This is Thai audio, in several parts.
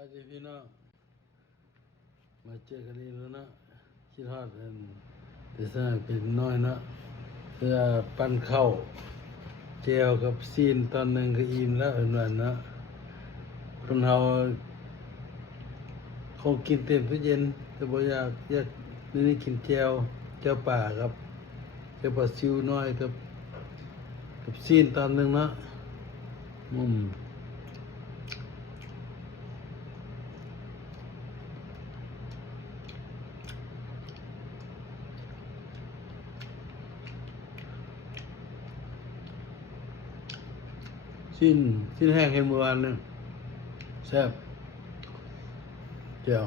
ายดีพี่น้องมาเจอกันอีกแล้วนะคิดฮอดกันแต่สมัยเป็นน้อยนะเพื่อปั้นข้าวเจียวกับซีนตอนหนึ่งก็อิ่มแล้ววันนะคนเราคงกินเต็มตู้เย็นแต่บ่อยากนี่กินเจียวป่ากับเจียวปลาซิวน้อยกับซีนตอนหนึ่งนะสิ้นแห้งเห็นเมื่อวานเนี่ยแซ่บเจียว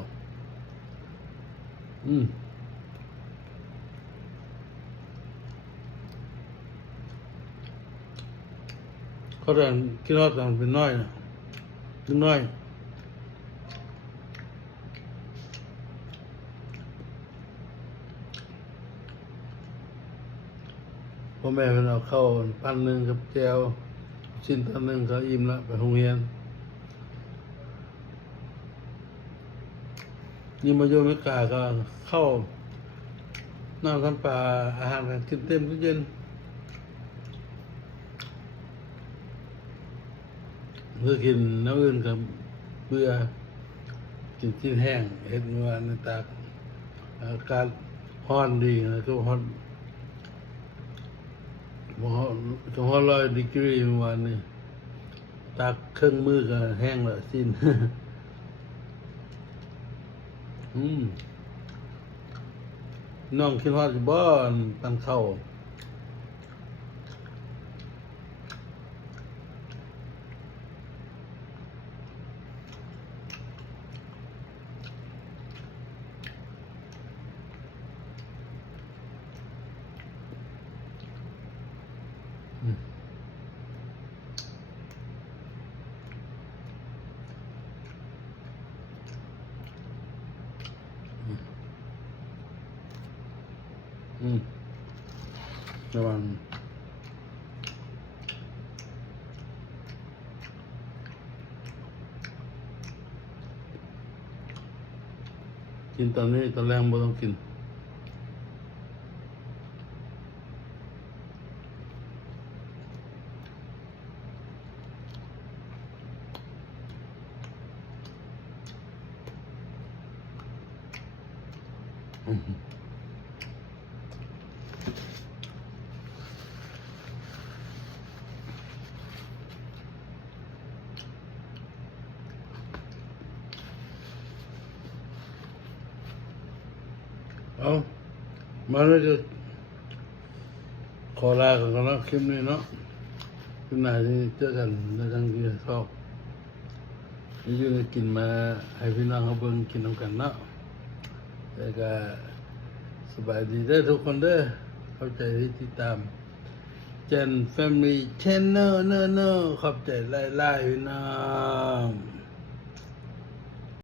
เขาเรียนคิดว่าตอนเป็นน้อยนะเป็นน้อยพ่อแม่เป็นเอาเข้าปั้นหนึ่งกับแจวชิ้นตอนหนึ่งเขาอิ่มละไปโรงเรียนนี่มาโยมไม่กล้าก็เข้าน้ำน้ำปลาอาหารกันกินเต็มทุกเย็นเพื่อกินน้ำอื่นกับเบื่อกินชิ้นแห้งเห็ดเมื่อวานในตากอากาศร้อนดีนะก็ร้อน200 ดีกรีเมื่อวานนี้ตากเครื่องมือก็แห้งแล้วสิ้นน้องคิดว่าจะบ่ปันเข้าระวังกินตอนนี้ตอนแรกไม่ต้องกินเอามาแล้วจะขอลากันแล้วคลิปนี้เนาะคลิปหน้าที่เจอกันในทางที่ชอบนี่ยืนกินมาให้พี่น้องเขาเบิ่งกินน้ำกันเนาะแต่ก็สบายดีได้ทุกคนเด้อเข้าใจที่ติดตามเจน Family Channel เนอะขอบใจไล่ๆพี่น้อง